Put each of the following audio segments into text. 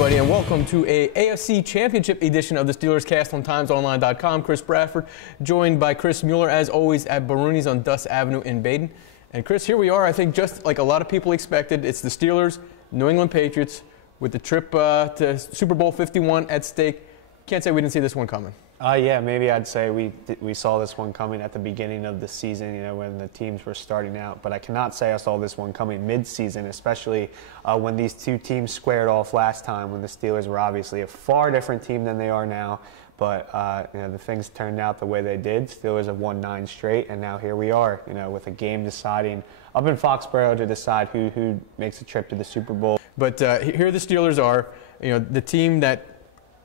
everybody, and welcome to a AFC Championship edition of the Steelers Cast on TimesOnline.com. Chris Bradford, joined by Chris Mueller, as always, at Baroni's on Dust Avenue in Baden. And Chris, here we are. I think just like a lot of people expected, it's the Steelers, New England Patriots, with the trip to Super Bowl 51 at stake. Can't say we didn't see this one coming. Yeah, maybe I'd say we saw this one coming at the beginning of the season, you know, when the teams were starting out. But I cannot say I saw this one coming mid-season, especially when these two teams squared off last time, when the Steelers were obviously a far different team than they are now. But, you know, the things turned out the way they did. Steelers have won 9 straight, and now here we are, you know, with a game deciding up in Foxborough to decide who makes a trip to the Super Bowl. But here the Steelers are, you know, the team that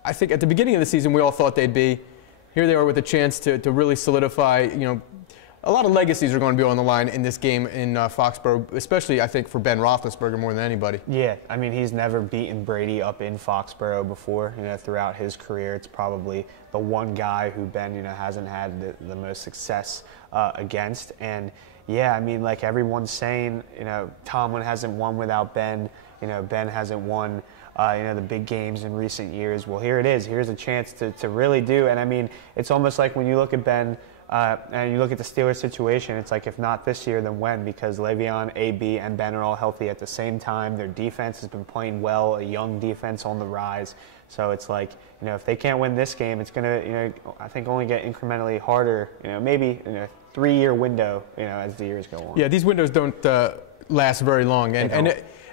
I think at the beginning of the season we all thought they'd be. Here they are with a chance to really solidify, you know, a lot of legacies are going to be on the line in this game in Foxborough, especially I think for Ben Roethlisberger more than anybody. Yeah, I mean, he's never beaten Brady up in Foxborough before. You know, throughout his career, it's probably the one guy who Ben, you know, hasn't had the most success against. And yeah, I mean, like everyone's saying, you know, Tomlin hasn't won without Ben. You know, Ben hasn't won you know, the big games in recent years. Well, here it is. Here's a chance to really do. And I mean, it's almost like when you look at Ben and you look at the Steelers situation, it's like if not this year, then when? Because Le'Veon, AB, and Ben are all healthy at the same time. Their defense has been playing well, a young defense on the rise. So it's like, you know, if they can't win this game, it's going to, you know, I think only get incrementally harder, you know, maybe in a 3-year window, you know, as the years go on. Yeah, these windows don't last very long.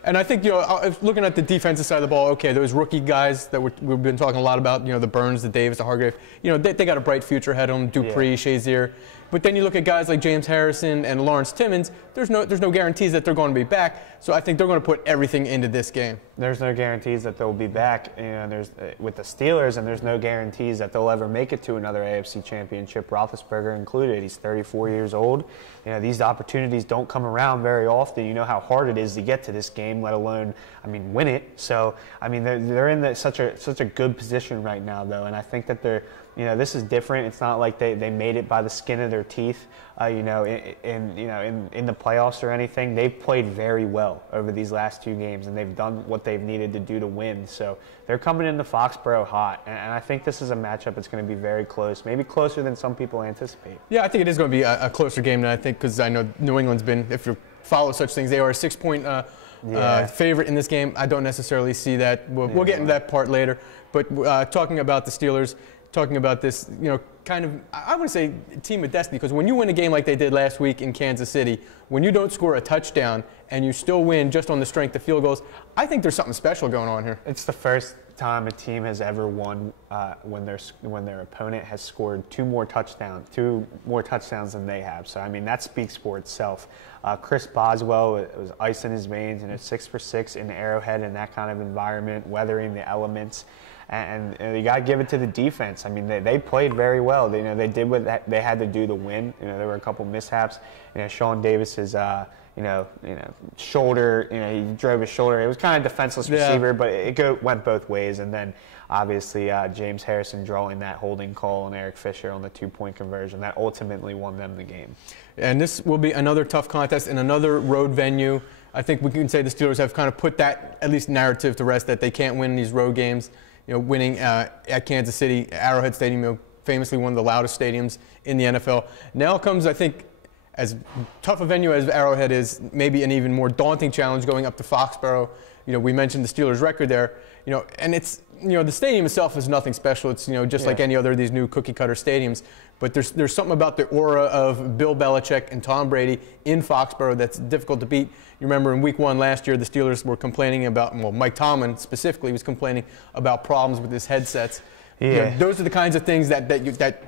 And I think, you know, looking at the defensive side of the ball, okay, those rookie guys that we've been talking a lot about, you know, the Burns, the Davis, the Hargrave, you know, they got a bright future ahead of them, Dupree, Shazier. But then you look at guys like James Harrison and Lawrence Timmons, there's no guarantees that they're going to be back. So I think they're going to put everything into this game. There's no guarantees that they'll be back, you know, there's with the Steelers, and there's no guarantees that they'll ever make it to another AFC Championship, Roethlisberger included. He's 34 years old. You know, these opportunities don't come around very often. You know how hard it is to get to this game, let alone, I mean, win it. So, I mean, they're in such a good position right now, though, and I think that they're, you know, this is different. It's not like they made it by the skin of their teeth, you know, in the playoffs or anything. They've played very well over these last 2 games, and they've done what they've needed to do to win. So they're coming into Foxborough hot, and I think this is a matchup that's going to be very close, maybe closer than some people anticipate. Yeah, I think it is going to be a closer game than I think, because I know New England's been, if you follow such things, they are a 6-point favorite in this game. I don't necessarily see that. We'll get into that part later. But talking about the Steelers, talking about this, you know, kind of, I want to say team of destiny, because when you win a game like they did last week in Kansas City, when you don't score a touchdown and you still win just on the strength of field goals, I think there's something special going on here. It's the first time a team has ever won when their opponent has scored 2 more touchdowns than they have. So I mean, that speaks for itself. Chris Boswell, it was ice in his veins, and it's 6 for 6 in Arrowhead in that kind of environment, weathering the elements. And you got to give it to the defense. I mean, they played very well. They did what they had to do to win. You know, there were a couple mishaps. You know, Sean Davis's shoulder. You know, he drove his shoulder. It was kind of defenseless receiver, but it went both ways. And then obviously James Harrison drawing that holding call on Eric Fisher on the 2-point conversion that ultimately won them the game. And this will be another tough contest in another road venue. I think we can say the Steelers have kind of put that at least narrative to rest, that they can't win these road games. You know, winning at Kansas City, Arrowhead Stadium, you know, famously one of the loudest stadiums in the NFL. Now comes, I think, as tough a venue as Arrowhead is, maybe an even more daunting challenge going up to Foxborough. You know, we mentioned the Steelers' record there. You know, and it's, you know, the stadium itself is nothing special. It's, you know, just like any other of these new cookie-cutter stadiums. But there's something about the aura of Bill Belichick and Tom Brady in Foxborough that's difficult to beat. You remember in Week 1 last year, the Steelers were complaining about, well, Mike Tomlin specifically was complaining about problems with his headsets. Yeah. You know, those are the kinds of things that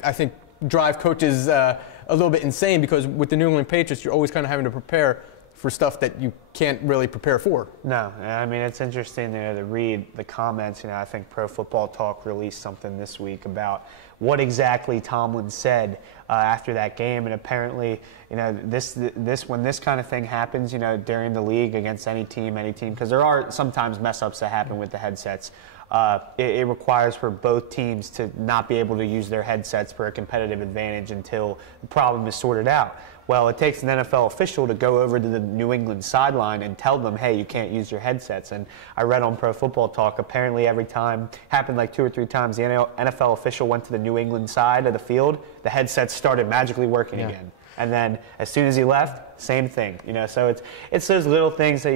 I think drive coaches a little bit insane, because with the New England Patriots, you're always kind of having to prepare for stuff that you can't really prepare for. No, I mean, it's interesting, you know, to read the comments. You know, I think Pro Football Talk released something this week about what exactly Tomlin said after that game, and apparently, you know, when this kind of thing happens, you know, during the league against any team, because there are sometimes mess ups that happen with the headsets. It requires for both teams to not be able to use their headsets for a competitive advantage until the problem is sorted out. Well, it takes an NFL official to go over to the New England sideline and tell them, hey, you can't use your headsets. And I read on Pro Football Talk, apparently every time, happened like 2 or 3 times, the NFL official went to the New England side of the field, the headsets started magically working again. And then as soon as he left, same thing. So it's those little things that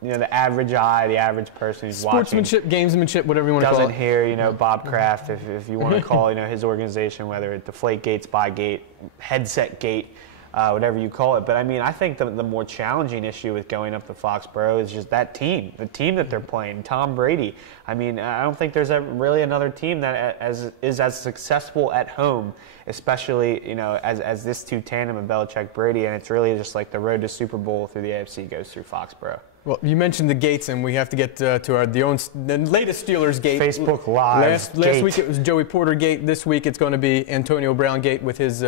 the average eye, the average person who's watching, sportsmanship, gamesmanship, whatever you want to call it, doesn't hear. Bob Kraft, if you want to call his organization, whether it's Deflategate, Spygate, Headset Gate, whatever you call it. But I think the more challenging issue with going up to Foxborough is just that team, the team that they're playing, Tom Brady. I don't think there's really another team that is as successful at home, especially as this two tandem of Belichick Brady, and it's really just like the road to Super Bowl through the AFC goes through Foxborough. Well, you mentioned the gates, and we have to get to the latest Steelers gate. Facebook Live. Last week it was Joey Porter gate. This week it's going to be Antonio Brown gate with his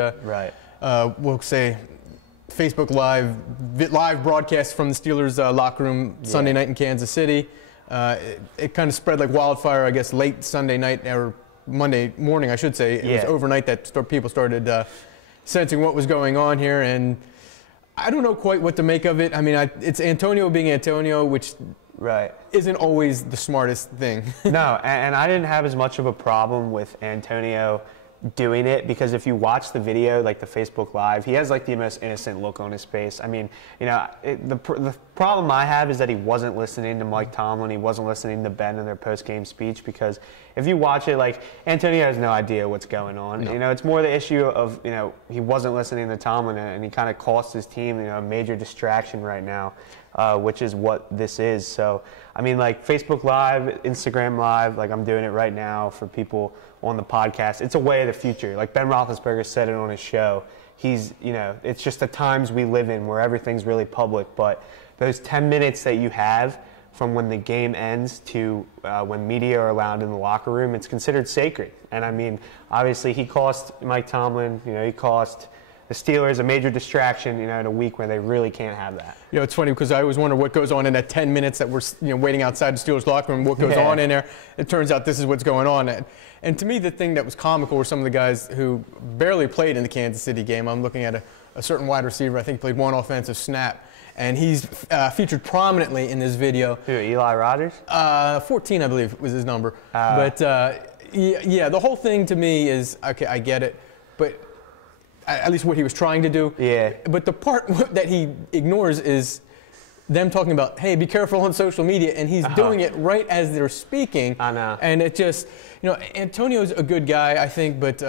we'll say Facebook live broadcast from the Steelers locker room Sunday night in Kansas City. It kind of spread like wildfire, I guess, late Sunday night or Monday morning, I should say. It was overnight that people started sensing what was going on here, and I don't know quite what to make of it. It's Antonio being Antonio, which isn't always the smartest thing. No, and I didn't have as much of a problem with Antonio doing it, because if you watch the video, like the Facebook Live, he has like the most innocent look on his face. The problem I have is that he wasn't listening to Mike Tomlin, he wasn't listening to Ben in their post-game speech, because if you watch it, like, Antonio has no idea what's going on. No. It's more the issue of, he wasn't listening to Tomlin, and he kind of cost his team, a major distraction right now, which is what this is. So, Facebook Live, Instagram Live, like I'm doing it right now for people on the podcast. It's a way of the future. Like Ben Roethlisberger said it on his show. It's just the times we live in where everything's really public. But those 10 minutes that you have from when the game ends to when media are allowed in the locker room, it's considered sacred. And obviously he cost Mike Tomlin, he cost the Steelers a major distraction, in a week where they really can't have that. It's funny because I always wonder what goes on in that 10 minutes that we're waiting outside the Steelers locker room, what goes on in there. It turns out this is what's going on. And to me, the thing that was comical were some of the guys who barely played in the Kansas City game. I'm looking at a certain wide receiver. I think he played one offensive snap. And he's featured prominently in this video. Who, Eli Rogers? 14, I believe, was his number. But, the whole thing to me is, okay, I get it. But at least what he was trying to do. Yeah. But the part that he ignores is them talking about, hey, be careful on social media, and he's doing it right as they're speaking. I know. And it just, Antonio's a good guy, I think, but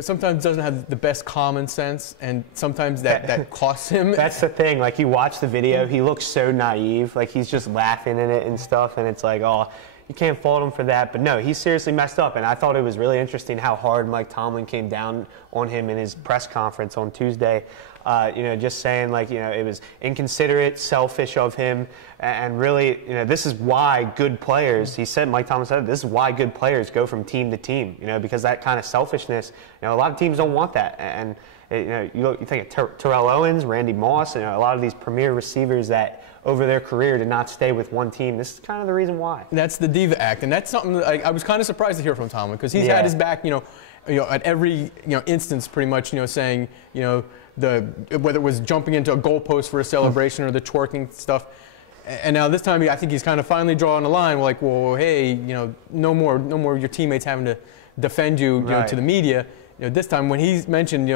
sometimes doesn't have the best common sense, and sometimes that costs him. That's the thing. Like, you watch the video, he looks so naive. Like, he's just laughing in it and stuff, and it's like, oh, you can't fault him for that. But no, he seriously messed up, and I thought it was really interesting how hard Mike Tomlin came down on him in his press conference on Tuesday. Just saying, like, it was inconsiderate, selfish of him, and really, this is why good players, Mike Tomlin said, this is why good players go from team to team, because that kind of selfishness, a lot of teams don't want that. And, you think of Terrell Owens, Randy Moss, a lot of these premier receivers that over their career did not stay with one team. This is kind of the reason why. That's the diva act, and that's something that I was kind of surprised to hear from Tomlin, because he's had his back, at every instance, pretty much, saying, whether it was jumping into a goalpost for a celebration or the twerking stuff. And now this time, I think he's kind of finally drawing a line. Like, well, hey, no more your teammates having to defend you, to the media. This time when he's mentioned,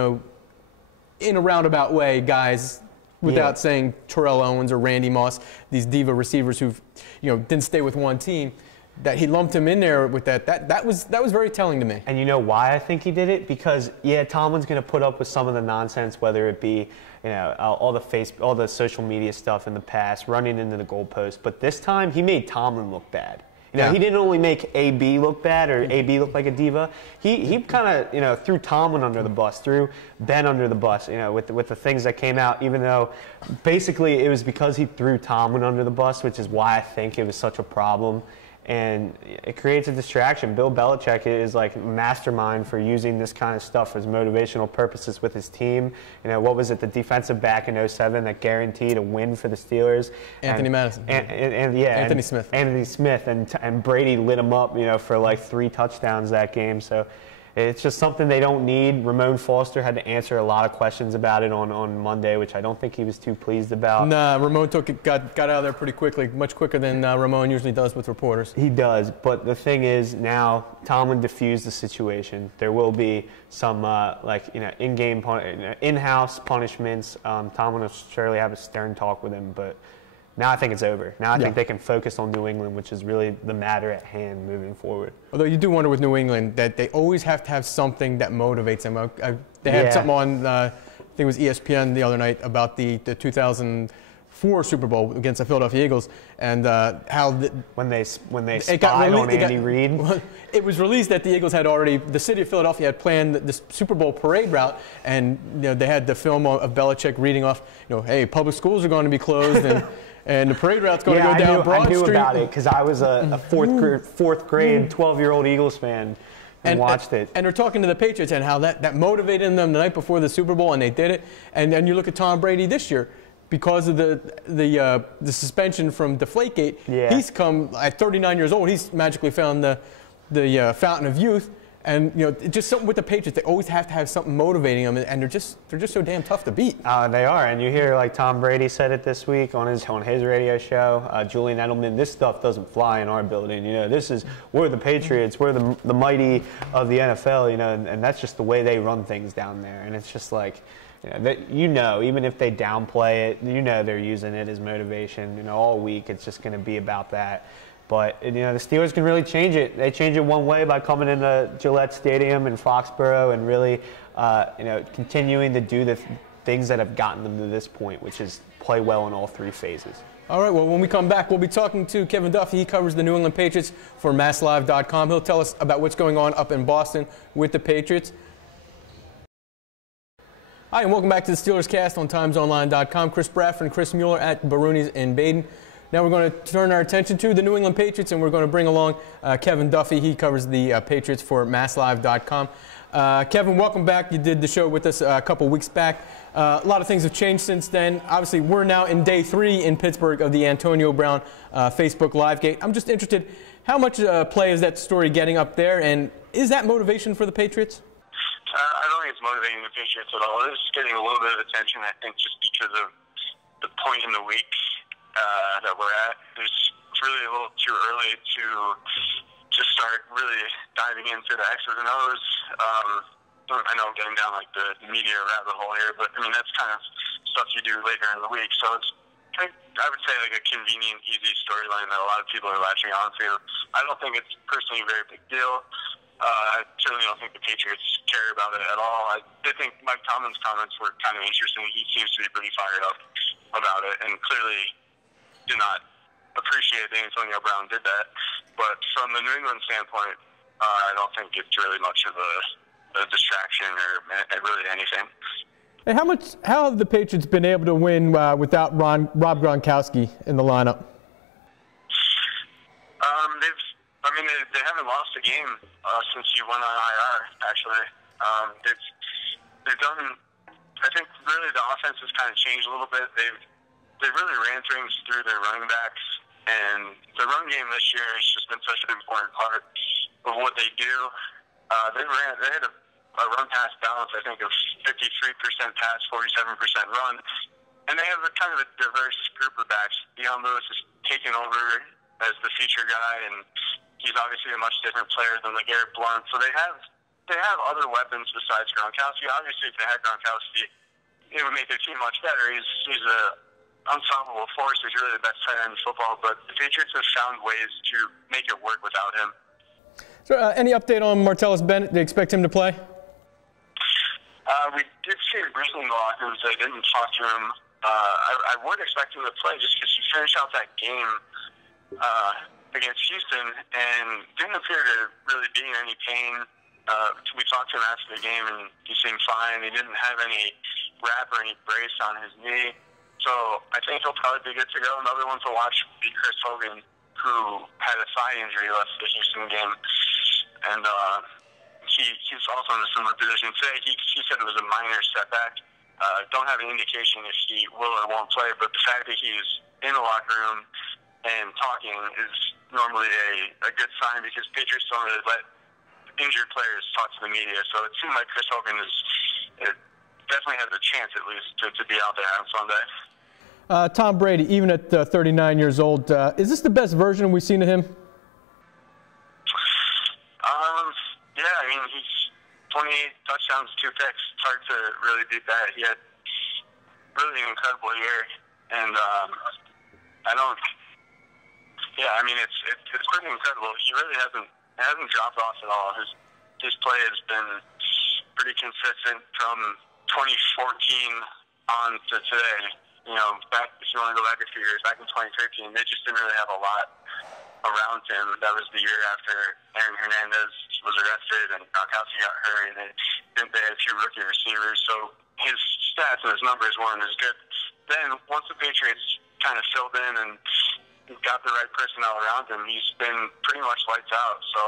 in a roundabout way, guys, without saying Terrell Owens or Randy Moss, these diva receivers who, didn't stay with one team, that he lumped him in there with that was very telling to me. And you know why I think he did it? Because Tomlin's going to put up with some of the nonsense, whether it be all the social media stuff in the past, running into the goalpost. But this time he made Tomlin look bad. He didn't only make AB look bad or AB look like a diva. He kind of threw Tomlin under the bus, threw Ben under the bus. With the things that came out. Even though basically it was because he threw Tomlin under the bus, which is why I think it was such a problem. And it creates a distraction. Bill Belichick is like mastermind for using this kind of stuff as motivational purposes with his team. What was it, the defensive back in 2007 that guaranteed a win for the Steelers? Anthony Madison. Anthony Smith. Anthony Smith, and Brady lit him up, for like 3 touchdowns that game. So it's just something they don't need. Ramon Foster had to answer a lot of questions about it on Monday, which I don't think he was too pleased about. Nah, Ramon got out of there pretty quickly, much quicker than Ramon usually does with reporters. He does, but the thing is now Tomlin diffused the situation. There will be some in-game, in-house punishments. Tomlin will surely have a stern talk with him, but now I think it's over. Now I think they can focus on New England, which is really the matter at hand moving forward. Although you do wonder with New England that they always have to have something that motivates them. They had something on, I think it was ESPN the other night, about the 2004 Super Bowl against the Philadelphia Eagles, and how when they spied on Andy Reid. It was released that the Eagles had already, the city of Philadelphia had planned the Super Bowl parade route, and they had the film of Belichick reading off, hey, public schools are going to be closed, and the parade route's going to go down Broad Street. I knew about it because I was a fourth grade 12-year-old Eagles fan and watched it. And they're talking to the Patriots and how that motivated them the night before the Super Bowl, and they did it. And then you look at Tom Brady this year. Because of the suspension from Deflategate, he's come at 39 years old. He's magically found the fountain of youth, and just something with the Patriots. They always have to have something motivating them, and they're just so damn tough to beat. They are, and you hear like Tom Brady said it this week on his radio show. Julian Edelman, this stuff doesn't fly in our building. We're the Patriots, we're the mighty of the NFL. And that's just the way they run things down there, and it's just like. Even if they downplay it, they're using it as motivation. All week it's just going to be about that. But the Steelers can really change it. They change it one way by coming into Gillette Stadium in Foxborough and really, continuing to do the things that have gotten them to this point, which is play well in all three phases. All right, well, when we come back, we'll be talking to Kevin Duffy. He covers the New England Patriots for MassLive.com. He'll tell us about what's going on up in Boston with the Patriots. Hi, and welcome back to the Steelers Cast on TimesOnline.com. Chris Bradford and Chris Mueller at Baroni's in Baden. Now we're going to turn our attention to the New England Patriots, and we're going to bring along Kevin Duffy. He covers the Patriots for MassLive.com. Kevin, welcome back. You did the show with us a couple weeks back. A lot of things have changed since then. Obviously, we're now in day 3 in Pittsburgh of the Antonio Brown Facebook Live gate. I'm just interested, how much play is that story getting up there, and is that motivation for the Patriots? I don't think it's motivating the Patriots at all. It's getting a little bit of attention, I think, just because of the point in the week that we're at. It's really a little too early to start really diving into the X's and O's. I know I'm getting down like the media rabbit hole here, but I mean that's kind of stuff you do later in the week. So it's, I would say, like a convenient, easy storyline that a lot of people are latching on to. I don't think it's personally a very big deal. I certainly don't think the Patriots care about it at all. I did think Mike Tomlin's comments were kind of interesting. He seems to be pretty fired up about it and clearly did not appreciate that Antonio Brown did that. But from the New England standpoint, I don't think it's really much of a distraction or really anything. Hey, how have the Patriots been able to win without Rob Gronkowski in the lineup? They haven't lost a game since he went on IR, actually. They've done, I think really the offense has kind of changed a little bit. They really ran things through their running backs, and the run game this year has just been such an important part of what they do. They had a run-pass balance, I think, of 53% pass, 47% run, and they have a kind of a diverse group of backs. Deion Lewis is taking over as the feature guy, and he's obviously a much different player than LeGarrette Blount. So they have other weapons besides Gronkowski. Obviously, if they had Gronkowski, it would make their team much better. He's an unstoppable force. He's really the best tight end in football. But the Patriots have found ways to make it work without him. So, any update on Martellus Bennett? Do you expect him to play? We did see it briefly in the locker room, so I didn't talk to him. I would expect him to play just because he finished out that game against Houston and didn't appear to really be in any pain. We talked to him after the game, and he seemed fine. He didn't have any wrap or any brace on his knee. So I think he'll probably be good to go. Another one to watch would be Chris Hogan, who had a thigh injury left the Houston game. And he's also in a similar position today. He said it was a minor setback. Don't have an indication if he will or won't play, but the fact that he's in the locker room and talking is normally a good sign, because Patriots don't really let injured players talk to the media. So it seemed like Chris Hogan definitely has a chance, at least, to be out there on Sunday. Tom Brady, even at 39 years old, is this the best version we've seen of him? Yeah, I mean, he's 28 touchdowns, 2 picks. It's hard to really beat that. He had really an incredible year, and yeah, I mean, it's pretty incredible. He really hasn't dropped off at all. His play has been pretty consistent from 2014 on to today. You know, back, if you want to go back a few years, back in 2013, they just didn't really have a lot around him. That was the year after Aaron Hernandez was arrested and Gronkowski got hurt, and they had 2 rookie receivers. So his stats and his numbers weren't as good. Then once the Patriots kind of filled in and got the right personnel around him, he's been pretty much lights out. So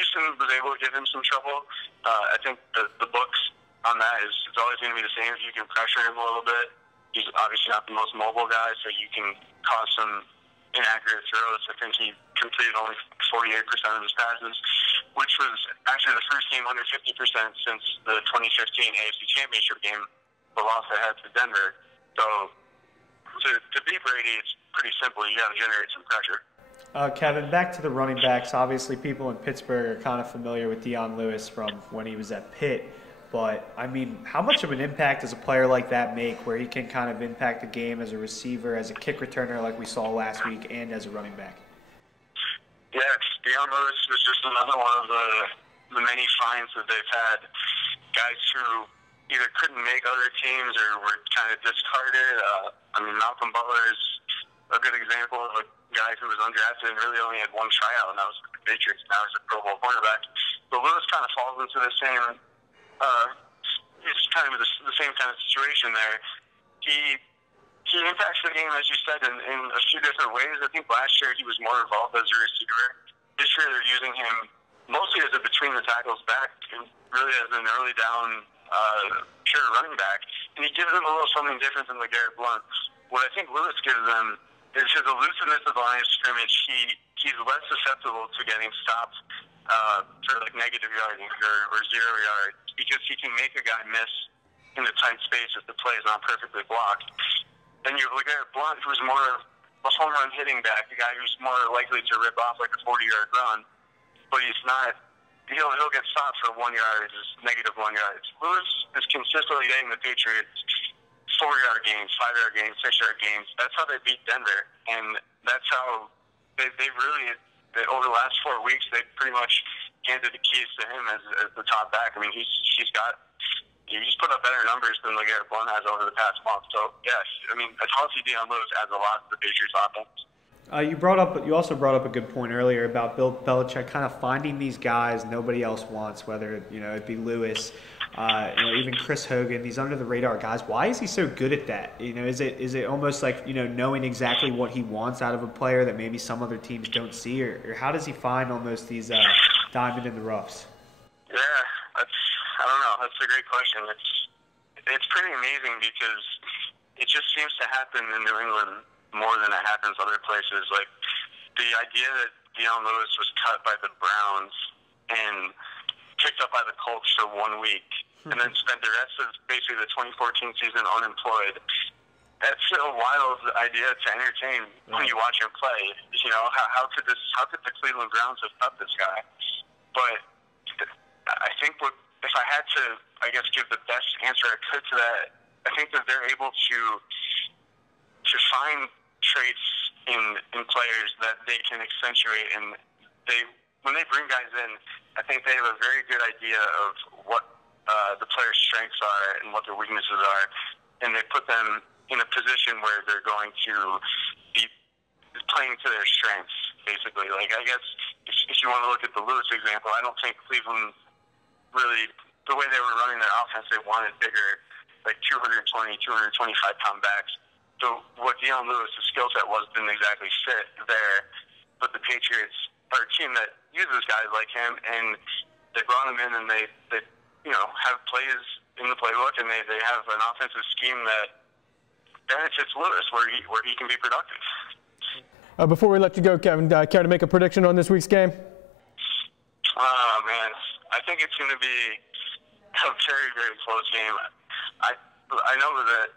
Houston was able to give him some trouble. I think the books on that is it's always going to be the same. If you can pressure him a little bit, he's obviously not the most mobile guy, so you can cause some inaccurate throws. I think he completed only 48% of his passes, which was actually the first game under 50% since the 2015 AFC Championship game, the loss they had to Denver. So to beat Brady, it's pretty simple. You got to generate some pressure. Kevin, back to the running backs. Obviously, people in Pittsburgh are kind of familiar with Dion Lewis from when he was at Pitt. But, I mean, how much of an impact does a player like that make where he can kind of impact the game as a receiver, as a kick returner like we saw last week, and as a running back? Yes, Dion Lewis was just another one of the many finds that they've had. Guys who either couldn't make other teams or were kind of discarded. I mean, Malcolm Butler is a good example of a guy who was undrafted and really only had 1 tryout, and that was with the Patriots. Now he's a Pro Bowl cornerback. But Lewis kind of falls into the same it's kind of the same kind of situation there. He impacts the game, as you said, in a few different ways. I think last year he was more involved as a receiver. This year they're using him mostly as a between the tackles back, and really as an early down pure running back. And he gives them a little something different than LeGarrette Blount. What I think Lewis gives them is his elusiveness of the line of scrimmage. He's less susceptible to getting stopped for like negative yarding or 0 yards, because he can make a guy miss in a tight space if the play is not perfectly blocked. Then you look at Blount, who's more of a home run hitting back, a guy who's more likely to rip off like a 40-yard run, but he's not. He'll get stopped for 1 yard, just negative 1 yards. Lewis is consistently getting the Patriots 4-yard gains, 5-yard gains, 6-yard gains. That's how they beat Denver, and that's how they really. Over the last 4 weeks, they've pretty much handed the keys to him as the top back. I mean, he's put up better numbers than LeGarrette Blount has over the past month. So, yes, I mean, a healthy Dion Lewis adds a lot to the Patriots offense. You also brought up a good point earlier about Bill Belichick kind of finding these guys nobody else wants, whether it be Lewis, even Chris Hogan, these under the radar guys. Why is he so good at that? Is it almost like knowing exactly what he wants out of a player that maybe some other teams don't see, or how does he find almost these diamond in the roughs? Yeah, I don't know. That's a great question. It's pretty amazing because it just seems to happen in New England more than it happens other places. Like the idea that Dion Lewis was cut by the Browns and picked up by the Colts for 1 week and then spent the rest of basically the 2014 season unemployed. That's a wild idea to entertain when you watch him play. How could the Cleveland Browns have cut this guy? But I think if I had to, I guess, give the best answer I could to that, I think that they're able to find traits in players that they can accentuate, and when they bring guys in, I think they have a very good idea of what the player's strengths are and what their weaknesses are, and they put them in a position where they're going to be playing to their strengths, basically. Like, I guess if you want to look at the Lewis example, I don't think Cleveland really, the way they were running their offense, they wanted bigger, like 220, 225-pound backs. So what Dion Lewis' skill set was didn't exactly fit there, but the Patriots are a team that uses guys like him, and they brought him in, and they have plays in the playbook, and they have an offensive scheme that benefits Lewis where he can be productive. Before we let you go, Kevin, care to make a prediction on this week's game? Oh, man. I think it's going to be a very, very close game. I know that,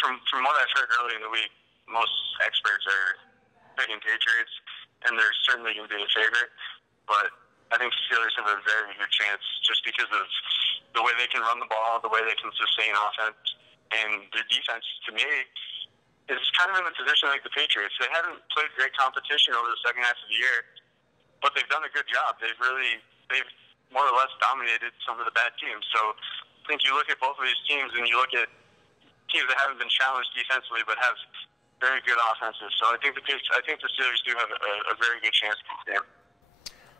from what I've heard early in the week, most experts are picking Patriots, and they're certainly going to be the favorite. But I think Steelers have a very good chance just because of the way they can run the ball, the way they can sustain offense, and their defense, to me, is kind of in the position like the Patriots. They haven't played great competition over the second half of the year, but they've done a good job. They've more or less dominated some of the bad teams. So I think you look at both of these teams and you look at teams that haven't been challenged defensively but have very good offenses. So I think the Steelers do have a very good chance to beat them.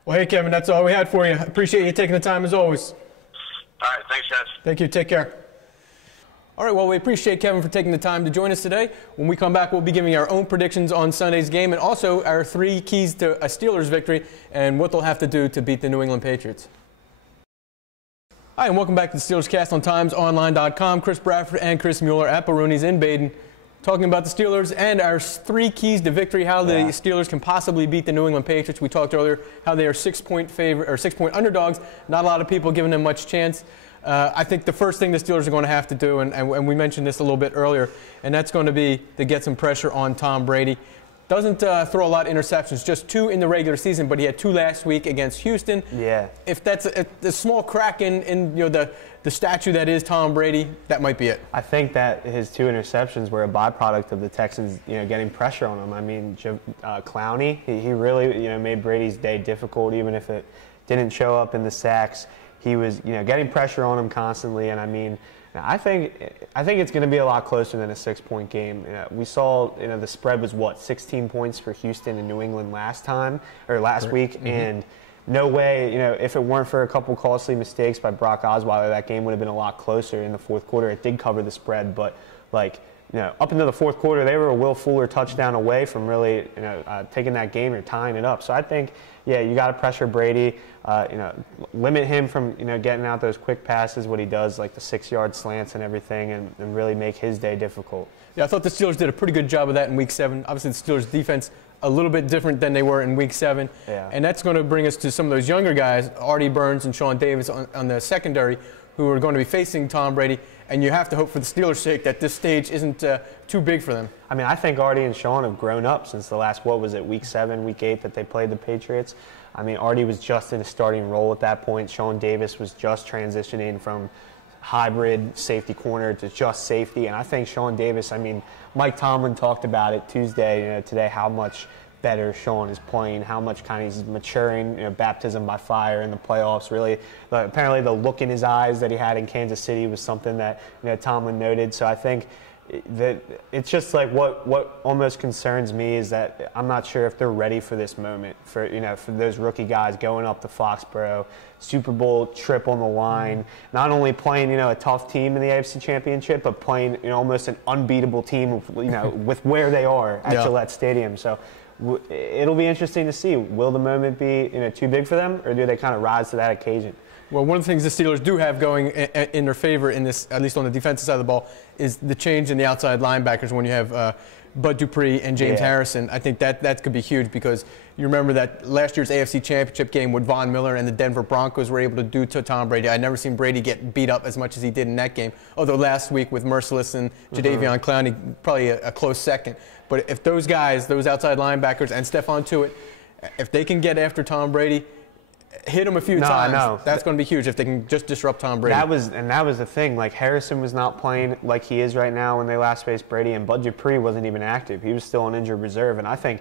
Well, hey, Kevin, that's all we had for you. Appreciate you taking the time as always. All right, thanks, guys. Thank you. Take care. All right, well, we appreciate Kevin for taking the time to join us today. When we come back, we'll be giving our own predictions on Sunday's game and also our 3 keys to a Steelers victory and what they'll have to do to beat the New England Patriots. Hi, and welcome back to the Steelers Cast on TimesOnline.com. Chris Bradford and Chris Mueller at Baroni's in Baden, talking about the Steelers and our 3 keys to victory, how the Steelers can possibly beat the New England Patriots. We talked earlier how they are 6-point favorite or 6-point underdogs. Not a lot of people giving them much chance. I think the first thing the Steelers are going to have to do, and we mentioned this a little bit earlier, and that's going to be to get some pressure on Tom Brady. Doesn't throw a lot of interceptions, just 2 in the regular season, but he had 2 last week against Houston. Yeah. If that's a small crack in the statue that is Tom Brady, that might be it. I think that his 2 interceptions were a byproduct of the Texans, getting pressure on him. I mean, Clowney, he really, made Brady's day difficult, even if it didn't show up in the sacks. He was, getting pressure on him constantly, and I mean, I think it's going to be a lot closer than a 6-point game. We saw, the spread was 16 points for Houston and New England last week, and no way, if it weren't for a couple costly mistakes by Brock Osweiler, that game would have been a lot closer in the fourth quarter. It did cover the spread, but up into the fourth quarter, they were a Will Fuller touchdown away from really, taking that game or tying it up. So I think, you got to pressure Brady, limit him from, getting out those quick passes, what he does, like the 6-yard slants and everything, and really make his day difficult. Yeah, I thought the Steelers did a pretty good job of that in Week 7. Obviously, the Steelers' defense a little bit different than they were in Week 7. Yeah. And that's going to bring us to some of those younger guys, Artie Burns and Sean Davis on the secondary, who are going to be facing Tom Brady. And you have to hope for the Steelers' sake that this stage isn't too big for them. I mean, I think Artie and Sean have grown up since the last, Week 7, Week 8 that they played the Patriots. I mean, Artie was just in a starting role at that point. Sean Davis was just transitioning from hybrid safety corner to just safety. And I think Sean Davis, Mike Tomlin talked about it Tuesday, today, how much better Sean is playing, how much kind of he's maturing, baptism by fire in the playoffs. Really, apparently the look in his eyes that he had in Kansas City was something that Tomlin noted. So I think that it's just like what almost concerns me is that I'm not sure if they're ready for this moment, for those rookie guys going up to Foxborough, Super Bowl trip on the line, not only playing a tough team in the AFC Championship, but playing almost an unbeatable team with where they are at Gillette Stadium. So it'll be interesting to see. Will the moment be too big for them, or do they kind of rise to that occasion? Well, one of the things the Steelers do have going in their favor in this, at least on the defensive side of the ball, is the change in the outside linebackers when you have Bud Dupree and James Harrison. I think that could be huge because you remember that last year's AFC Championship game with Von Miller and the Denver Broncos were able to do to Tom Brady. I'd never seen Brady get beat up as much as he did in that game, although last week with Merciless and Jadeveon Clowney, probably a close second. But if those guys, those outside linebackers and Stephon Tuitt, if they can get after Tom Brady, hit him a few times, that's going to be huge if they can just disrupt Tom Brady. That was the thing. Like, Harrison was not playing like he is right now when they last faced Brady, and Bud Dupree wasn't even active. He was still on injured reserve. And I think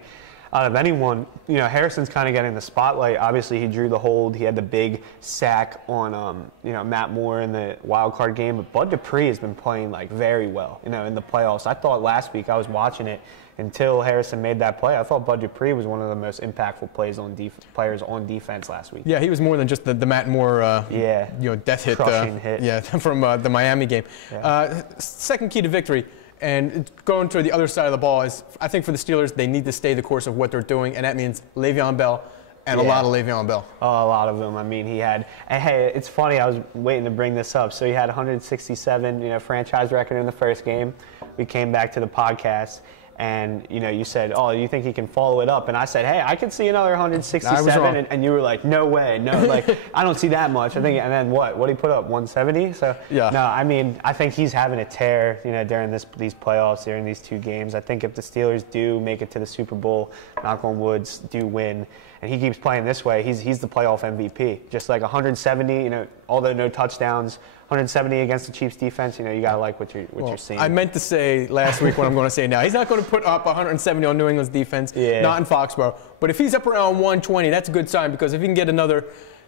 out of anyone, Harrison's kind of getting the spotlight. Obviously, he drew the hold. He had the big sack on, Matt Moore in the wild card game. But Bud Dupree has been playing very well, in the playoffs. I thought last week I was watching it until Harrison made that play. I thought Bud Dupree was one of the most impactful players on defense last week. Yeah, he was more than just the Matt Moore, death hit, crushing hit. Yeah, from the Miami game. Yeah. Second key to victory. And going to the other side of the ball is, I think for the Steelers, they need to stay the course of what they're doing, and that means Le'Veon Bell and a lot of Le'Veon Bell. Oh, a lot of them. I mean, he had – hey, it's funny. I was waiting to bring this up. So he had 167, franchise record in the first game. We came back to the podcast, And, you know, you said, oh, you think he can follow it up? And I said, hey, I could see another 167. And you were like, no way. No, like, I don't see that much. I think, and then what? What did he put up? 170? So, yeah. No, I mean, I think he's having a tear, you know, during these playoffs, during these 2 games. I think if the Steelers do make it to the Super Bowl, knock on wood, do win, and he keeps playing this way, he's the playoff MVP. Just like 170, you know, although no touchdowns, 170 against the Chiefs defense, you know, you got to like what you're seeing. I meant to say last week what I'm going to say now. He's not going to put up 170 on New England's defense, not in Foxborough. But if he's up around 120, that's a good sign, because if he can get another,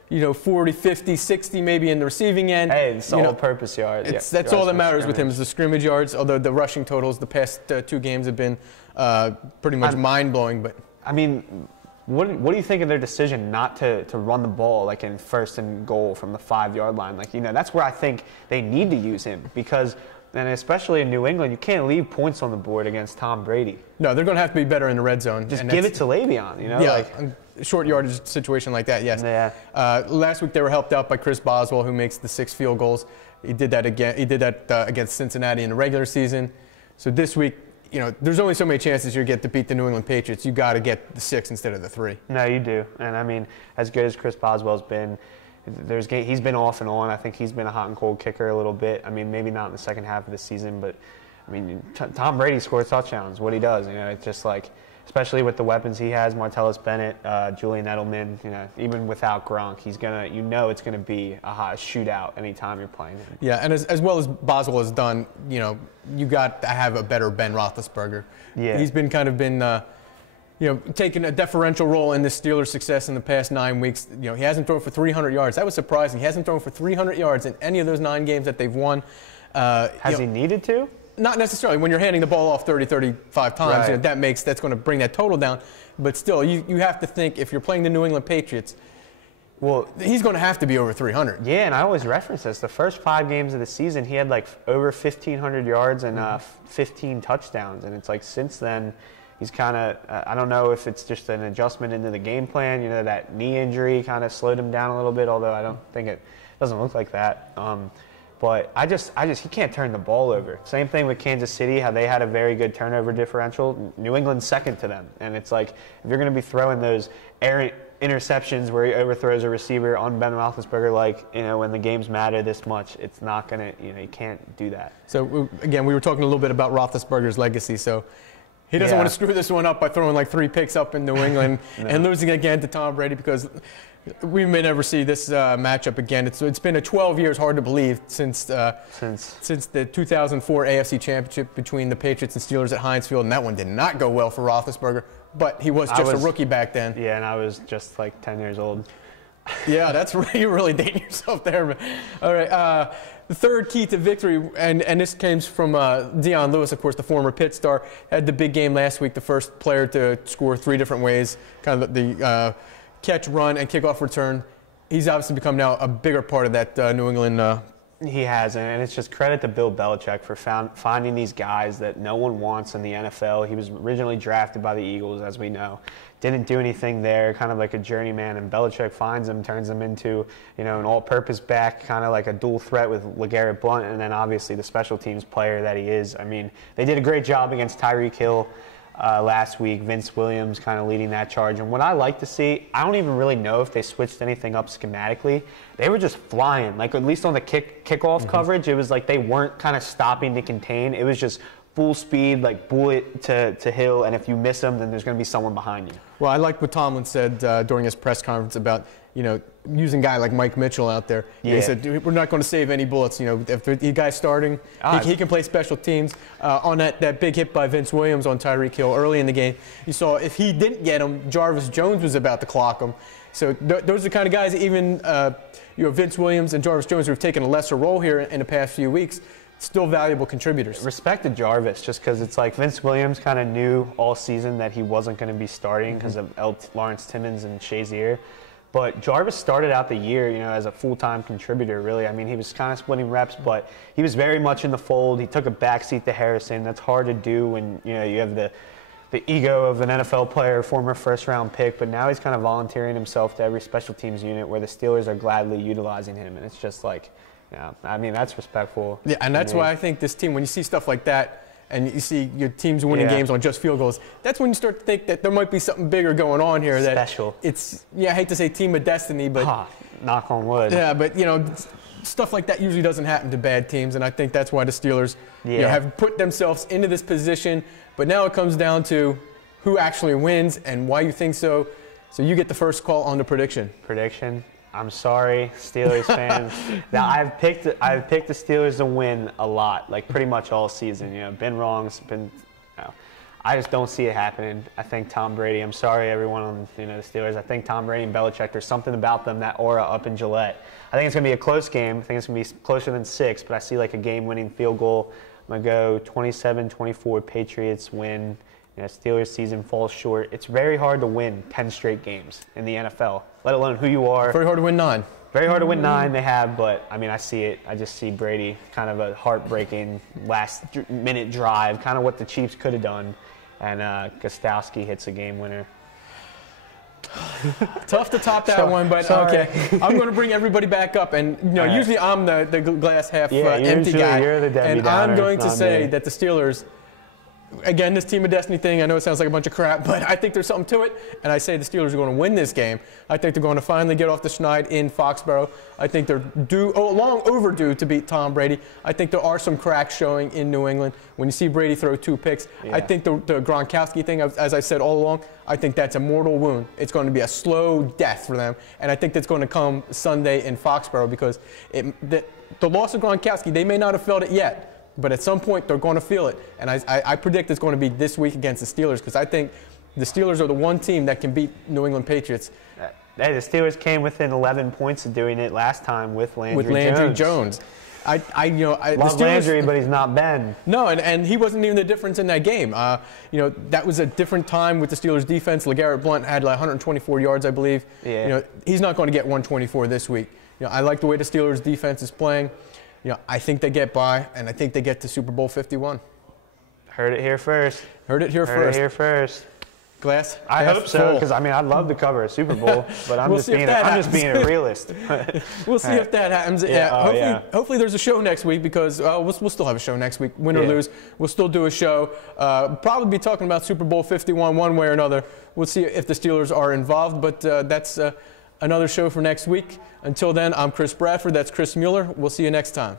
you know, 40, 50, 60 maybe in the receiving end. Hey, it's all-purpose yards. That's all that matters with him is the scrimmage yards, although the rushing totals the past 2 games have been pretty much mind-blowing. But I mean, what do you think of their decision not to run the ball like in 1st and goal from the 5-yard line? Like, you know, that's where I think they need to use him, because, and especially in New England, you can't leave points on the board against Tom Brady. No, they're going to have to be better in the red zone. Just give it to Le'Veon, you know? Yeah, like a short yardage situation like that, yes. Yeah. Last week they were helped out by Chris Boswell, who makes the 6 field goals. He did that again. He did that against Cincinnati in the regular season. So this week, you know, there's only so many chances you get to beat the New England Patriots. You got to get the 6 instead of the 3. No, you do. And I mean, as good as Chris Boswell's been, he's been off and on. I think he's been a hot and cold kicker a little bit. I mean, maybe not in the second half of the season, but I mean, Tom Brady scores touchdowns. What he does, you know, it's just like, especially with the weapons he has, Martellus Bennett, Julian Edelman, you know, even without Gronk, he's gonna, you know, it's gonna be a hot shootout anytime you're playing him. Yeah, and as well as Boswell has done, you know, you got to have a better Ben Roethlisberger. Yeah, he's been you know, taking a deferential role in the Steelers' success in the past 9 weeks. You know, he hasn't thrown for 300 yards. That was surprising. He hasn't thrown for 300 yards in any of those 9 games that they've won. Has he needed to? Not necessarily. When you're handing the ball off 30, 35 times, right, you know, that's going to bring that total down. But still, you have to think, if you're playing the New England Patriots, well, he's going to have to be over 300. Yeah, and I always reference this. The first 5 games of the season, he had like over 1,500 yards and 15 touchdowns. And it's like since then, he's kind of, I don't know if it's just an adjustment into the game plan. You know, that knee injury kind of slowed him down a little bit, although I don't think it doesn't look like that. But I just, he can't turn the ball over. Same thing with Kansas City, how they had a very good turnover differential. New England's second to them. And it's like, if you're going to be throwing those errant interceptions where he overthrows a receiver on Ben Roethlisberger, like, you know, when the games matter this much, it's not going to, you know, you can't do that. So, again, we were talking a little bit about Roethlisberger's legacy. So he doesn't want to screw this one up by throwing like 3 picks up in New England and losing again to Tom Brady, because we may never see this matchup again. It's been a 12 years, hard to believe, since the 2004 AFC Championship between the Patriots and Steelers at Heinz Field, and that one did not go well for Roethlisberger. But he was just a rookie back then. Yeah, and I was just like 10 years old. Yeah, that's you're really dating yourself there, man. All right, the third key to victory, and this comes from Dion Lewis, of course, the former Pitt star, had the big game last week, the first player to score 3 different ways, kind of the catch, run, and kickoff return. He's obviously become now a bigger part of that New England. He has, and it's just credit to Bill Belichick for finding these guys that no one wants in the NFL. He was originally drafted by the Eagles, as we know. Didn't do anything there, kind of like a journeyman, and Belichick finds him, turns him into, you know, an all-purpose back, kind of like a dual threat with LeGarrette Blount, and then obviously the special teams player that he is. I mean, they did a great job against Tyreek Hill last week. Vince Williams kind of leading that charge. And what I like to see, I don't even really know if they switched anything up schematically. They were just flying. Like, at least on the kickoff coverage, it was like they weren't kind of stopping to contain. It was just full speed, like bullet to Hill, and if you miss him, then there's going to be someone behind you. Well, I like what Tomlin said during his press conference about, you know, using a guy like Mike Mitchell out there. Yeah. He said, we're not going to save any bullets. You know, if the guy's starting, he can play special teams. On that big hit by Vince Williams on Tyreek Hill early in the game, you saw if he didn't get him, Jarvis Jones was about to clock him. So those are the kind of guys, even you know, Vince Williams and Jarvis Jones, who have taken a lesser role here in the past few weeks, still valuable contributors. Respect to Jarvis, just because it's like Vince Williams kind of knew all season that he wasn't going to be starting because of Lawrence Timmons and Shazier. But Jarvis started out the year, you know, as a full-time contributor, really. I mean, he was kind of splitting reps, but he was very much in the fold. He took a backseat to Harrison. That's hard to do when, you know, you have the ego of an NFL player, former first-round pick, but now he's kind of volunteering himself to every special teams unit where the Steelers are gladly utilizing him. And it's just like, yeah, I mean, that's respectful. Yeah, and that's why I think this team, when you see stuff like that, and you see your teams winning games on just field goals, that's when you start to think that there might be something bigger going on here. That Special. It's, I hate to say team of destiny, but knock on wood. Yeah, but stuff like that usually doesn't happen to bad teams, and I think that's why the Steelers have put themselves into this position. But now it comes down to who actually wins and why you think so. So you get the first call on the prediction. Prediction. I'm sorry, Steelers fans. Now I've picked the Steelers to win a lot, like pretty much all season. Been wrong. I just don't see it happening. I think Tom Brady. I'm sorry, everyone on the Steelers. I think Tom Brady and Belichick. There's something about them, that aura up in Gillette. I think it's gonna be a close game. I think it's gonna be closer than 6, but I see like a game-winning field goal. I'm gonna go 27-24. Patriots win. Steelers season falls short. It's very hard to win 10 straight games in the NFL, let alone who you are. Very hard to win 9. Very hard to win 9, they have, but, I see it. I just see Brady, kind of a heartbreaking last-minute drive, kind of what the Chiefs could have done, and Gostowski hits a game winner. Tough to top that one, but okay. I'm going to bring everybody back up, and usually I'm the glass half empty guy, you're the Debbie and Downer, I'm going to say that the Steelers. Again, this team of destiny thing, I know it sounds like a bunch of crap, but I think there's something to it, and I say the Steelers are going to win this game. I think they're going to finally get off the schneid in Foxborough. I think they're long overdue to beat Tom Brady. I think there are some cracks showing in New England. When you see Brady throw 2 picks, I think the Gronkowski thing, as I said all along, I think that's a mortal wound. It's going to be a slow death for them, and I think that's going to come Sunday in Foxborough because the loss of Gronkowski, they may not have felt it yet, but at some point, they're going to feel it. And I predict it's going to be this week against the Steelers because I think the Steelers are the one team that can beat New England Patriots. Hey, the Steelers came within 11 points of doing it last time with Landry Jones. Love Landry, but he's not Ben. No, and he wasn't even the difference in that game. That was a different time with the Steelers defense. LeGarrette Blount had like 124 yards, I believe. Yeah. He's not going to get 124 this week. I like the way the Steelers defense is playing. I think they get by, and I think they get to Super Bowl 51. Heard it here first. Heard it here first. Glass. I hope so, because I'd love to cover a Super Bowl, but I'm just being a realist. We'll see if that happens. Hopefully there's a show next week because we'll still have a show next week, win or lose. We'll still do a show. Probably be talking about Super Bowl 51 one way or another. We'll see if the Steelers are involved, but that's another show for next week. Until then, I'm Chris Bradford. That's Chris Mueller. We'll see you next time.